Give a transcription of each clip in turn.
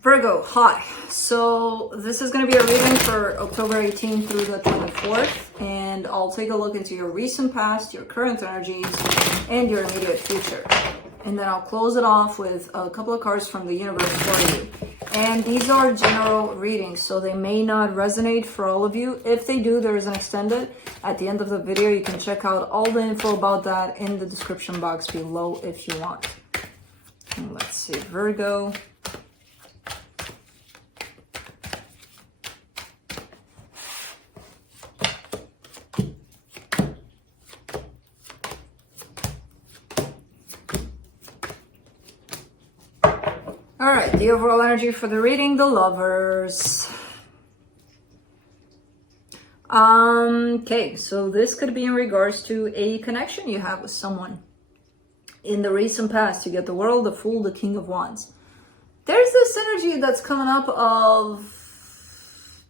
Virgo, hi. So this is going to be a reading for October 18th through the 24th, and I'll take a look into your recent past, your current energies, and your immediate future. And then I'll close it off with a couple of cards from the universe for you. And these are general readings, so they may not resonate for all of you. If they do, there is an extended at the end of the video. You can check out all the info about that in the description box below if you want. And let's see, Virgo. All right, the overall energy for the reading, the Lovers. Okay, so this could be in regards to a connection you have with someone. In the recent past, you get the World, the Fool, the King of Wands. There's this energy that's coming up of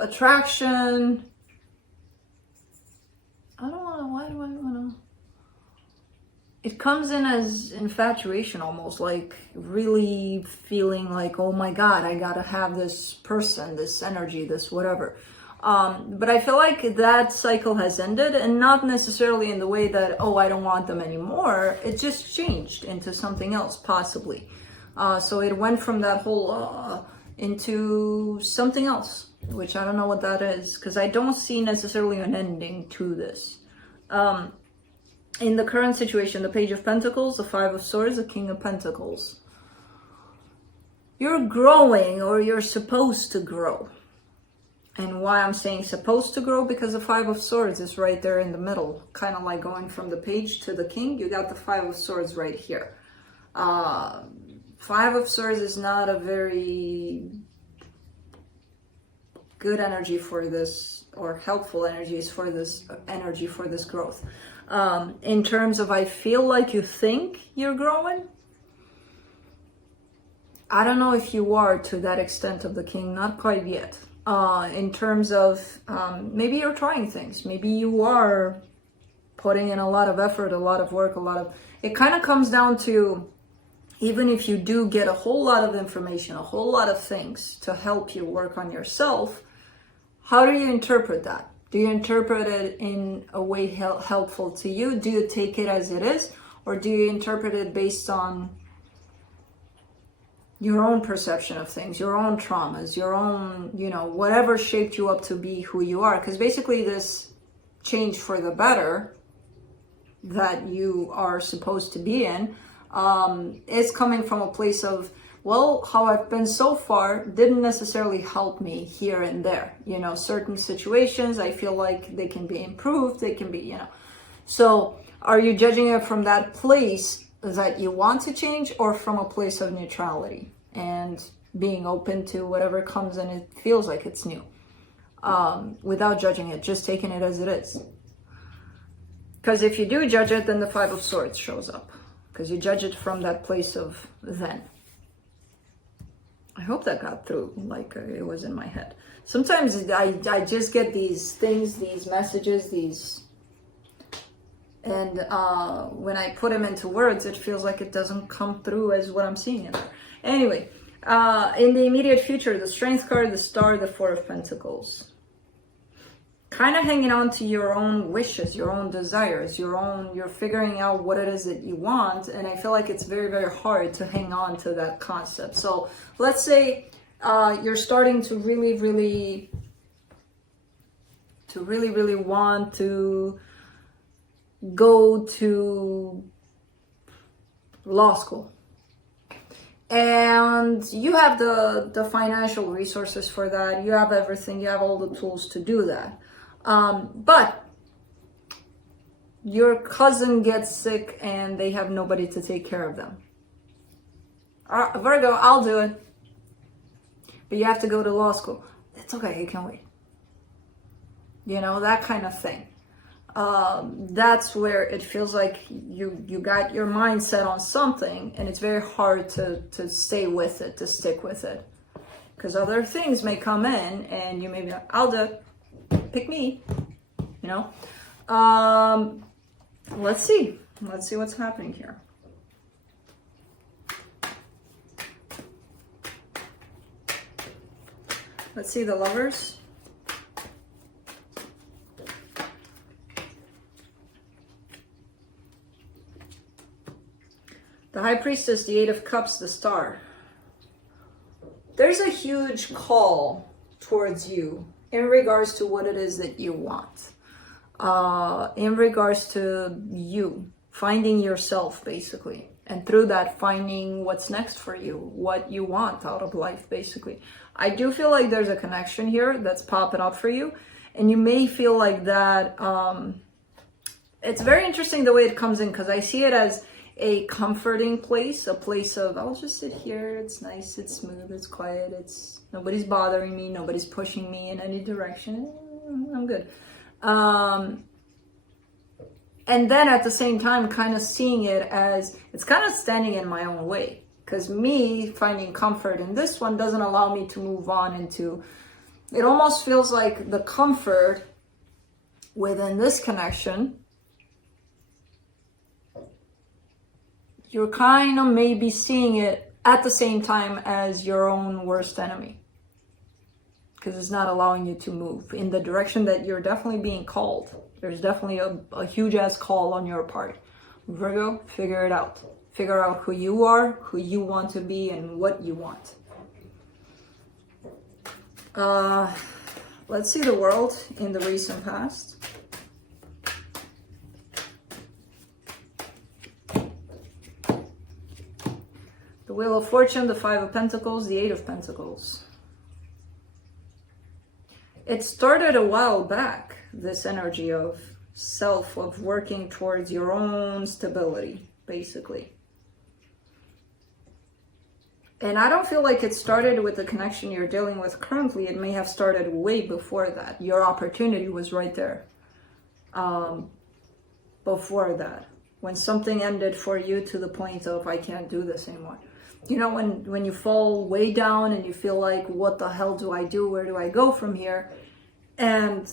attraction. I don't want to, why do I want to? It comes in as infatuation almost, like really feeling like, oh my God, I gotta have this person, this energy, this whatever. But I feel like that cycle has ended, and not necessarily in the way that, oh, I don't want them anymore. It just changed into something else, possibly. So it went from that whole into something else, which I don't know what that is, because I don't see necessarily an ending to this. In the current situation, the Page of Pentacles, the Five of Swords, the King of Pentacles. You're growing, or you're supposed to grow. And why I'm saying supposed to grow, because the Five of Swords is right there in the middle. Kind of like going from the Page to the King, you got the Five of Swords right here. Five of Swords is not a very good energy for this, or helpful energies for this energy for this growth. In terms of, I feel like you think you're growing. I don't know if you are to that extent of the King, not quite yet. In terms of maybe you're trying things, maybe you are putting in a lot of effort, a lot of work, it kind of comes down to, even if you do get a whole lot of information, a whole lot of things to help you work on yourself, how do you interpret that? Do you interpret it in a way helpful to you? Do you take it as it is? Or do you interpret it based on your own perception of things, your own traumas, your own, whatever shaped you up to be who you are? Because basically this change for the better that you are supposed to be in is coming from a place of, well, how I've been so far didn't necessarily help me here and there. Certain situations, I feel like they can be improved, they can be, So are you judging it from that place that you want to change, or from a place of neutrality and being open to whatever comes and it feels like it's new? Without judging it, just taking it as it is. Because if you do judge it, then the Five of Swords shows up. Because you judge it from that place of then. I hope that got through, like it was in my head. Sometimes I just get these things, these messages, and when I put them into words, it feels like it doesn't come through as what I'm seeing in there. Anyway, in the immediate future, the Strength card, the Star, the Four of Pentacles. Kind of hanging on to your own wishes, your own desires, you're figuring out what it is that you want. And I feel like it's very, very hard to hang on to that concept. So let's say you're starting to really, really want to go to law school. And you have the financial resources for that. You have everything, you have all the tools to do that. But your cousin gets sick and they have nobody to take care of them. Virgo, I'll do it. But you have to go to law school. It's okay, you can wait. That kind of thing. That's where it feels like you got your mind set on something, and it's very hard to stay with it, to stick with it. Because other things may come in and you may be like, I'll do it. Pick me, let's see what's happening here. Let's see the Lovers. The High Priestess, the Eight of Cups, the Star. There's a huge call towards you in regards to what it is that you want. In regards to you finding yourself, basically. And through that, finding what's next for you, what you want out of life, basically. I do feel like there's a connection here that's popping up for you. And you may feel like that. It's very interesting the way it comes in, because I see it as a comforting place, a place of, I'll just sit here, it's nice, it's smooth, it's quiet, it's nobody's bothering me, nobody's pushing me in any direction, I'm good. And then at the same time, kind of seeing it as, it's kind of standing in my own way, because me finding comfort in this one doesn't allow me to move on into, it almost feels like the comfort within this connection, you're kind of maybe seeing it at the same time as your own worst enemy. Because it's not allowing you to move in the direction that you're definitely being called. There's definitely a huge ass call on your part. Virgo, figure it out. Figure out who you are, who you want to be, and what you want. Let's see the World in the recent past. The Wheel of Fortune, the Five of Pentacles, the Eight of Pentacles. It started a while back, this energy of self, of working towards your own stability, basically. And I don't feel like it started with the connection you're dealing with currently. It may have started way before that. Your opportunity was right there. Before that. When something ended for you to the point of, I can't do this anymore. You know, when you fall way down and you feel like, what the hell do I do? Where do I go from here? And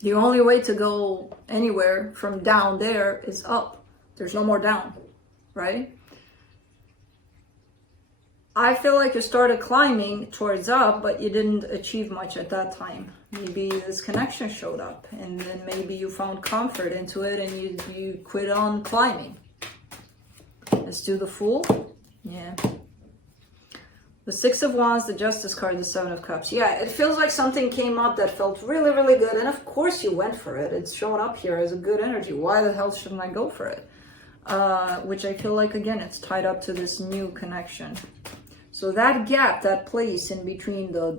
the only way to go anywhere from down there is up. There's no more down, right? I feel like you started climbing towards up, but you didn't achieve much at that time. Maybe this connection showed up, and then maybe you found comfort into it and you quit on climbing. Let's do the Fool. Yeah. The Six of Wands, the Justice card, the Seven of Cups. Yeah, it feels like something came up that felt really, really good. And of course you went for it. It's showing up here as a good energy. Why the hell shouldn't I go for it? Which I feel like, again, it's tied up to this new connection. So that gap, that place in between the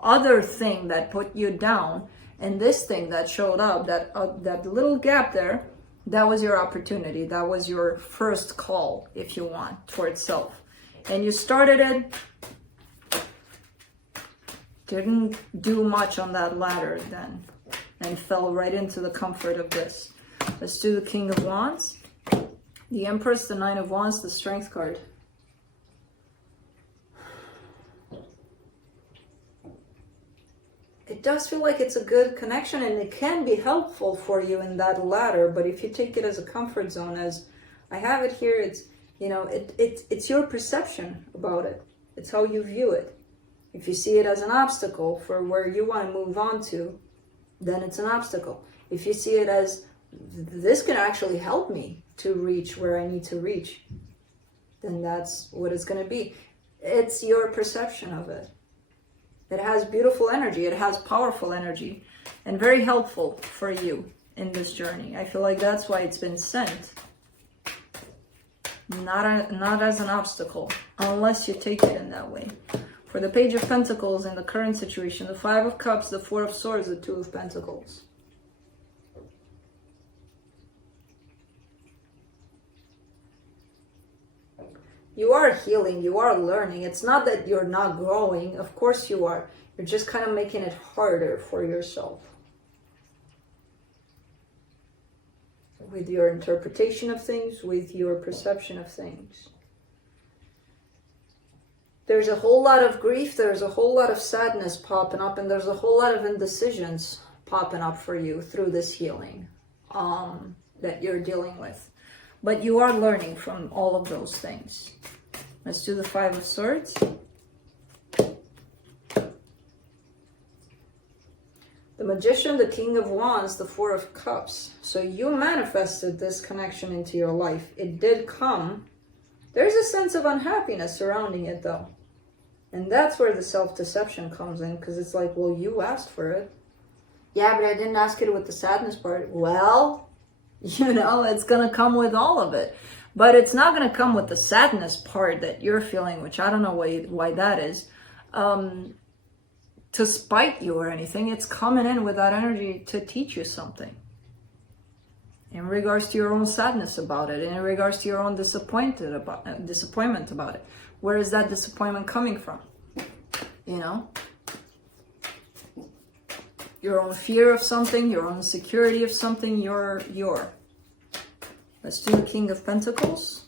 other thing that put you down and this thing that showed up, that little gap there, that was your opportunity. That was your first call, if you want, towards self. And you started it, didn't do much on that ladder then, and fell right into the comfort of this. Let's do the King of Wands, the Empress, the Nine of Wands, the Strength card. It does feel like it's a good connection, and it can be helpful for you in that ladder, but if you take it as a comfort zone, as I have it here, it's, you know, it's your perception about it. It's how you view it. If you see it as an obstacle for where you want to move on to, then it's an obstacle. If you see it as, this can actually help me to reach where I need to reach, then that's what it's going to be. It's your perception of it. It has beautiful energy. It has powerful energy and very helpful for you in this journey. I feel like that's why it's been sent. Not as an obstacle, unless you take it in that way. For the Page of Pentacles in the current situation, the Five of Cups, the Four of Swords, the Two of Pentacles. You are healing, you are learning. It's not that you're not growing. Of course you are. You're just kind of making it harder for yourself. With your interpretation of things, with your perception of things. There's a whole lot of grief, there's a whole lot of sadness popping up, and there's a whole lot of indecisions popping up for you through this healing that you're dealing with. But you are learning from all of those things. Let's do the Five of Swords. The Magician, the King of Wands, the Four of Cups. So you manifested this connection into your life. It did come. There's a sense of unhappiness surrounding it though. And that's where the self-deception comes in, because it's like, well, you asked for it. Yeah, but I didn't ask it with the sadness part. Well, you know, it's going to come with all of it. But it's not going to come with the sadness part that you're feeling, which I don't know why that is. To spite you or anything. It's coming in with that energy to teach you something. In regards to your own sadness about it, in regards to your own disappointment about it. Where is that disappointment coming from? You know? Your own fear of something, your own insecurity of something, Let's do the King of Pentacles,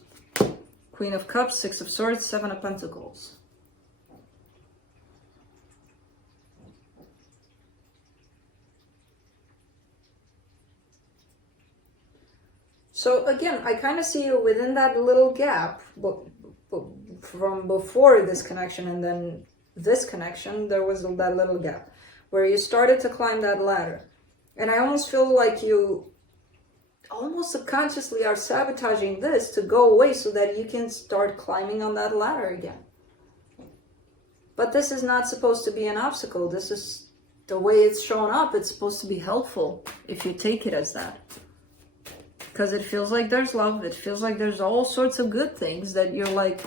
Queen of Cups, Six of Swords, Seven of Pentacles. So again, I kind of see you within that little gap, but from before this connection and then this connection, there was that little gap where you started to climb that ladder. And I almost feel like you almost subconsciously are sabotaging this to go away so that you can start climbing on that ladder again. But this is not supposed to be an obstacle. This is the way it's shown up. It's supposed to be helpful if you take it as that. Because it feels like there's love. It feels like there's all sorts of good things that you're like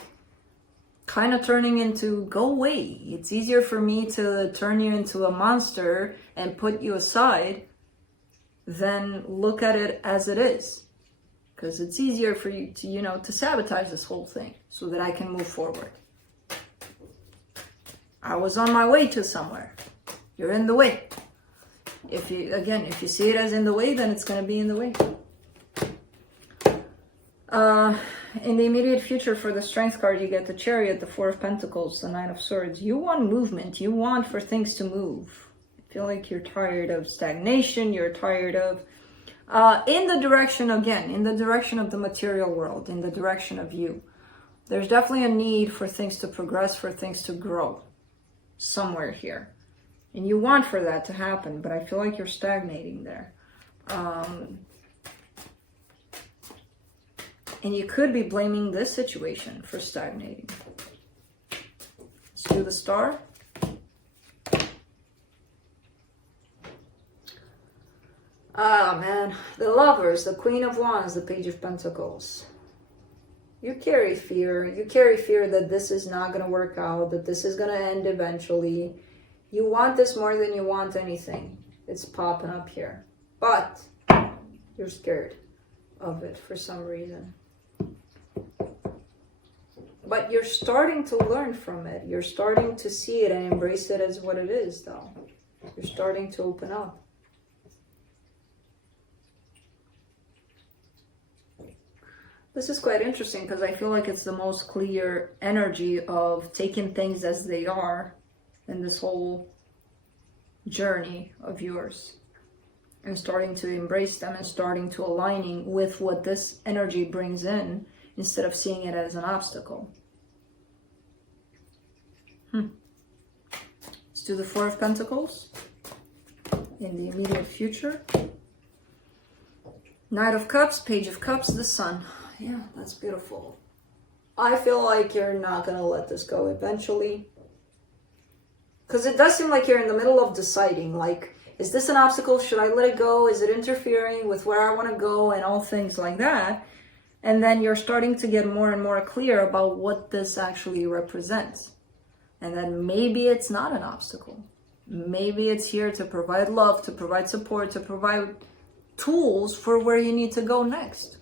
kind of turning into, go away. It's easier for me to turn you into a monster and put you aside than look at it as it is. Because it's easier for you to, you know, to sabotage this whole thing so that I can move forward. I was on my way to somewhere. You're in the way. If you see it as in the way, then it's going to be in the way. In the immediate future, for the Strength card, you get the Chariot, the Four of Pentacles, the Nine of Swords. You want movement. You want for things to move. I feel like you're tired of stagnation. You're tired of... in the direction of the material world, in the direction of you. There's definitely a need for things to progress, for things to grow. Somewhere here. And you want for that to happen, but I feel like you're stagnating there. And you could be blaming this situation for stagnating. Let's do the Star. Ah, man. The Lovers, the Queen of Wands, the Page of Pentacles. You carry fear. You carry fear that this is not going to work out, that this is going to end eventually. You want this more than you want anything. It's popping up here. But you're scared of it for some reason. But you're starting to learn from it. You're starting to see it and embrace it as what it is, though. You're starting to open up. This is quite interesting because I feel like it's the most clear energy of taking things as they are in this whole journey of yours. And starting to embrace them and starting to aligning with what this energy brings in instead of seeing it as an obstacle. Let's do the Four of Pentacles in the immediate future. Knight of Cups, Page of Cups, the Sun. Yeah, that's beautiful. I feel like you're not going to let this go eventually. Because it does seem like you're in the middle of deciding, like, is this an obstacle? Should I let it go? Is it interfering with where I want to go? And all things like that. And then you're starting to get more and more clear about what this actually represents. And then maybe it's not an obstacle. Maybe it's here to provide love, to provide support, to provide tools for where you need to go next.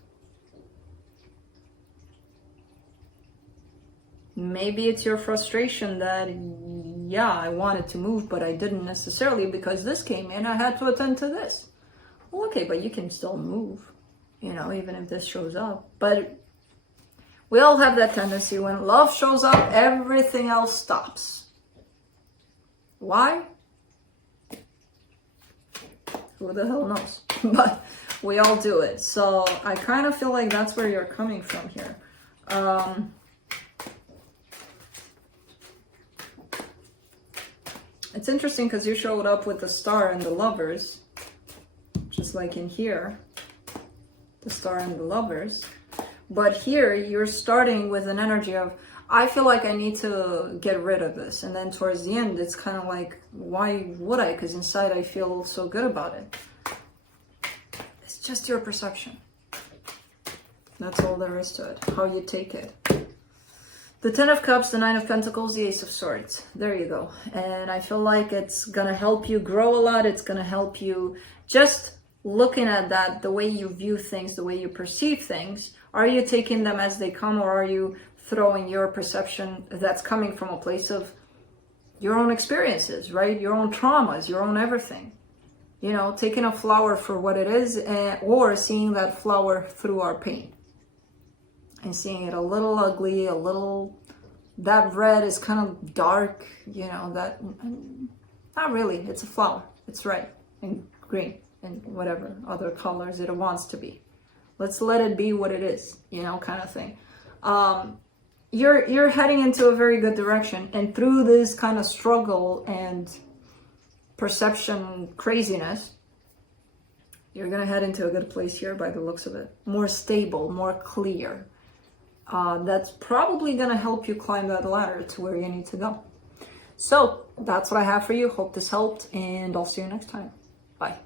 Maybe it's your frustration that, yeah, I wanted to move, but I didn't necessarily because this came in, I had to attend to this. Well, okay, but you can still move, you know, even if this shows up. But we all have that tendency. When love shows up, everything else stops. Why? Who the hell knows? But we all do it. So I kind of feel like that's where you're coming from here. It's interesting because you showed up with the Star and the Lovers, just like in here, the Star and the Lovers. But here you're starting with an energy of, I feel like I need to get rid of this. And then towards the end, it's kind of like, why would I? Because inside I feel so good about it. It's just your perception. That's all there is to it, how you take it. The Ten of Cups, the Nine of Pentacles, the Ace of Swords. There you go. And I feel like it's going to help you grow a lot. It's going to help you just looking at that, the way you view things, the way you perceive things. Are you taking them as they come, or are you throwing your perception that's coming from a place of your own experiences, right? Your own traumas, your own everything. You know, taking a flower for what it is, or seeing that flower through our pain. And seeing it a little ugly, a little, that red is kind of dark, you know, that, not really, it's a flower. It's red and green and whatever other colors it wants to be. Let's let it be what it is, you know, kind of thing. You're heading into a very good direction, and through this kind of struggle and perception craziness, you're gonna head into a good place here by the looks of it. More stable, more clear. That's probably gonna help you climb that ladder to where you need to go. So that's what I have for you. Hope this helped, and I'll see you next time. Bye.